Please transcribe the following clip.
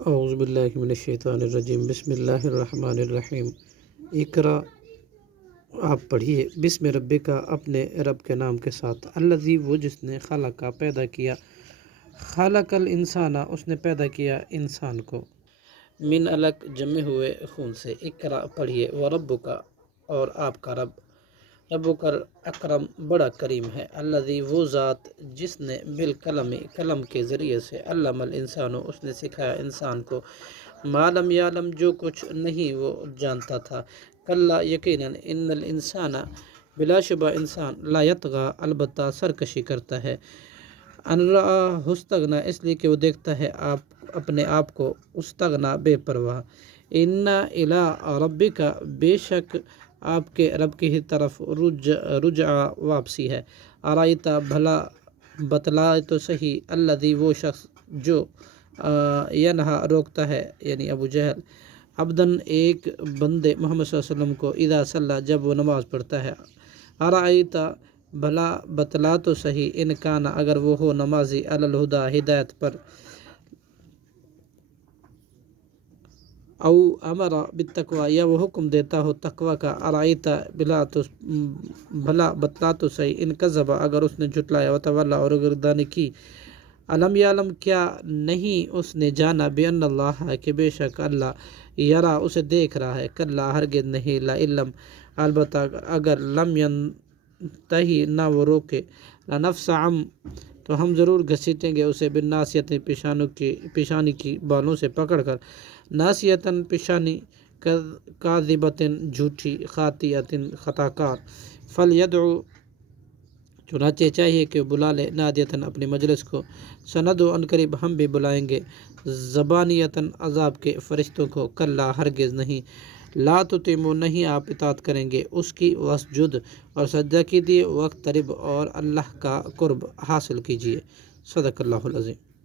اعوذ باللہ من الشیطان الرجیم، بسم اللہ الرحمن الرحیم۔ اقرا، آپ پڑھیے، بسم ربک، اپنے رب کے نام کے ساتھ، الذی، وہ جس نے، خلق، پیدا کیا، خلق الانسان، اس نے پیدا کیا انسان کو، من علق، جمے ہوئے خون سے۔ اقرا، پڑھیے، وربک، اور آپ کا رب، ربک اکرم، بڑا کریم ہے، الذی، وہ ذات، جس نے، بالقلم، قلم کے ذریعے سے، علم الانسان، اس نے سکھایا انسان کو، ما لم یعلم، جو کچھ نہیں وہ جانتا تھا، کلا، یقیناً، ان الانسان، بلا شبہ انسان، لا یطغی، البتہ سرکشی کرتا ہے، ان رآہ استغنی، اس لیے کہ وہ دیکھتا ہے اپنے آپ کو، استغنی، بے پرواہ، ان الی ربک، بے شک آپ کے رب کی ہی طرف رجع، واپسی ہے، ارائیتا، بھلا بتلائے تو صحیح، الذی، وہ شخص جو، ینہا، روکتا ہے، یعنی ابو جہل، عبدن، ایک بندے، محمد صلی اللہ علیہ وسلم کو، اذا صلی، جب وہ نماز پڑھتا ہے، ارائیتا، بھلا بتلا تو صحیح، ان کان، اگر وہ ہو نمازی، علی الہدی، ہدایت پر، او امر بالتقوی، یا وہ حکم دیتا ہو تقوی کا، ارائیتا، بھلا بتلا تو صحیح، ان کذب، اگر اس نے جھٹلایا، وتولی، اور گردانی کی، علم یعلم، کیا نہیں اس نے جانا، بان اللہ، کہ بے شک اللہ، یرا، اسے دیکھ رہا ہے، کلا، ہرگز نہیں، لا علم، البتہ اگر، لم ینتہی، نہ وہ روکے، لنفسعم، تو ہم ضرور گھسیٹیں گے اسے، بالناصیۃ، پیشانی کی بالوں سے پکڑ کر، ناصیۃ، پیشانی، کاذبۃ، جھوٹی، خاطئۃ، خطا کار، فلیدعو، چنانچہ چاہیے کہ بلا لے، نادیتاً، اپنی مجلس کو، سندعو، عنقریب ہم بھی بلائیں گے، زبانیتاً، عذاب کے فرشتوں کو، کلا، ہرگز نہیں، لا تطیعوا، نہیں آپ اطاعت کریں گے اس کی، واسجد، اور سجدہ کیجیے، واقترب، اور اللہ کا قرب حاصل کیجیے، صدق اللہ العظیم۔